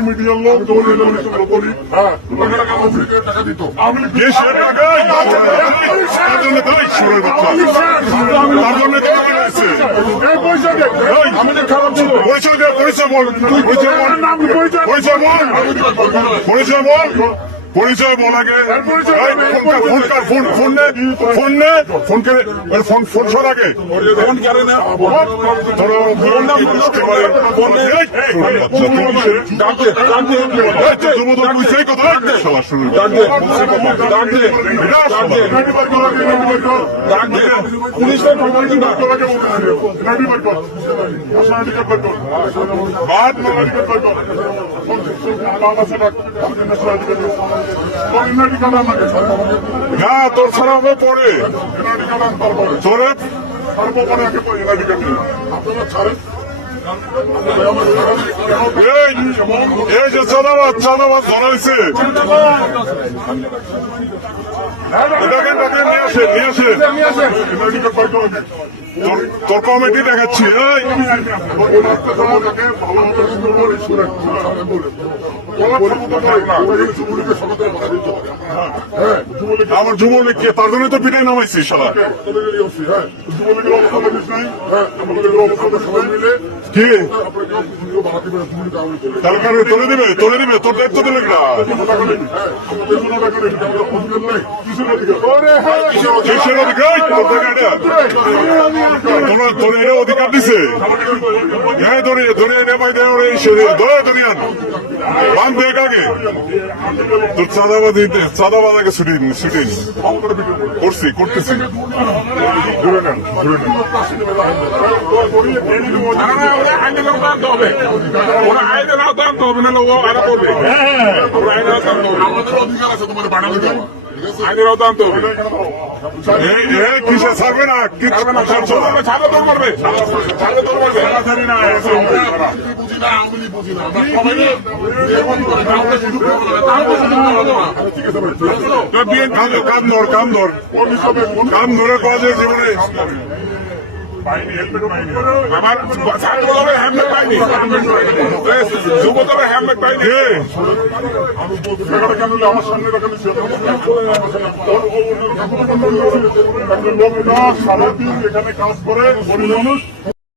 মিডিয়ার লোক টাকা দিত পরিচয় বল আগে ফোন সর আগে না তোর ছাড়া হবে পরে তোরে এই যে চাঁদাবাদ ধরা হয়েছে তোর কমিটি দেখাচ্ছি আমার যুবলীগ কে তার জন্য তো পিটাই নামাইছি সারা কি তাহলে তোলে দিবে তোর দায়িত্ব দিলে না তোর অধিকার দিছে হ্যাঁ ধরে নেপাই দেয় বান দেখ আগে তোর চাঁদাবাদ আগে ছুটিনি করতেছি আইনের আওতায় আনতে হবে। কিসে ছাড়বে না ছাড়লে তোর মারবে কাম ধরে কাজে জীবনে আমার ছাত্র দলের হ্যামলেট পাইনি, যুব দলের হ্যামলেট পাইনি। আমার সামনে লোকটা সারাদিন এখানে কাজ করে গরিব মানুষ